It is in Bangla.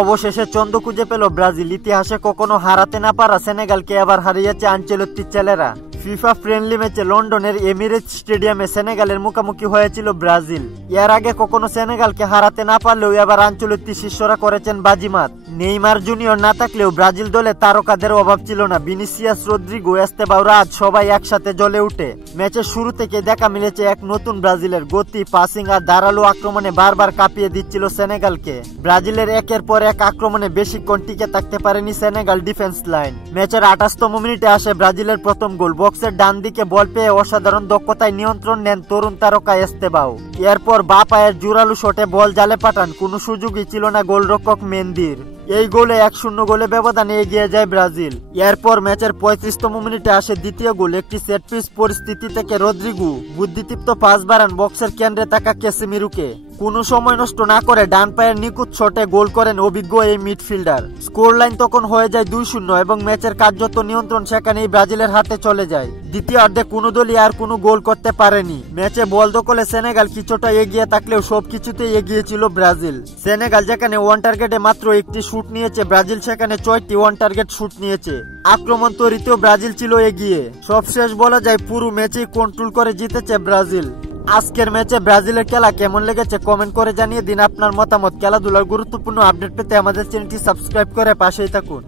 অবশেষে চন্দ্র খুঁজে পেল ব্রাজিল। ইতিহাসে কখনো হারাতে না পারা সেনেগালকে এবার হারিয়েছে আনচেলত্তির ছেলেরা। ফিফা ফ্রেন্ডলি ম্যাচে লন্ডনের এমিরেটস স্টেডিয়ামে সেনেগালের মুখোমুখি হয়েছিল ব্রাজিল। এর আগে কখনো সেনেগালকে হারাতে না পারলেও এবার আনচেলত্তি শিষ্যরা করেছেন বাজিমাত। নেইমার জুনিয়র না থাকলেও ব্রাজিল দলে তারকাদের অভাব ছিল না। ভিনিসিয়াস, রদ্রিগো, এস্তেবাও, রাজ সবাই একসাথে জ্বলে উঠে। ম্যাচের শুরু থেকে দেখা মিলেছে এক নতুন ব্রাজিলের গতি, পাসিং আর ধারালো আক্রমণে বারবার কাঁপিয়ে দিচ্ছিল সেনেগালকে। ব্রাজিলের একের পর এক আক্রমণে বেশিক্ষণ টিকে থাকতে পারেনি সেনেগাল ডিফেন্স লাইন। ম্যাচের 28তম মিনিটে আসে ব্রাজিলের প্রথম গোল। বক্সের ডান দিকে বল পেয়ে অসাধারণ দক্ষতায় নিয়ন্ত্রণ নেন তরুণ তারকা এস্তেবাও। এরপর বাঁ পায়ের জোরালো শটে বল জালে পাঠান। কোনো সুযোগই ছিল না গোলরক্ষক মেন্দির। এই গোলে 1-0 গোলে ব্যবধানে এগিয়ে যায় ব্রাজিল। এরপর ম্যাচের 35তম মিনিটে আসে দ্বিতীয় গোল। একটি সেট পিস পরিস্থিতি থেকে রদ্রিগো বুদ্ধিদীপ্ত পাস বাড়ান বক্সের কেন্দ্রে থাকা ক্যাসেমিরোকে। কোনো সময় নষ্ট না করে ডান পায়ের নিখুঁত শটে গোল করেন অভিজ্ঞ এই মিডফিল্ডার। স্কোর লাইন তখন হয়ে যায় 2-0 এবং ম্যাচের কার্যত নিয়ন্ত্রণ সেখানেই ব্রাজিলের হাতে চলে যায়। দ্বিতীয়ার্ধে কোনো দলই আর কোনো গোল করতে পারেনি। ম্যাচে বল দখলে সেনেগাল কিছুটা এগিয়ে থাকলেও সবকিছুতেই এগিয়ে ছিল ব্রাজিল। সেনেগাল যেখানে ওয়ান টার্গেটে মাত্র একটি শুট নিয়েছে, ব্রাজিল সেখানে 6টি ওয়ান টার্গেট শুট নিয়েছে। আক্রমণ তৈরিতেও ব্রাজিল ছিল এগিয়ে। সবশেষ বলা যায় পুরো ম্যাচেই কন্ট্রোল করে জিতেছে ব্রাজিল। আজকের ম্যাচে ব্রাজিলের খেলা কেমন লেগেছে কমেন্ট করে জানিয়ে দিন আপনার মতামত। খেলাধুলার গুরুত্বপূর্ণ আপডেট পেতে আমাদের চ্যানেলটি সাবস্ক্রাইব করে পাশেই থাকুন।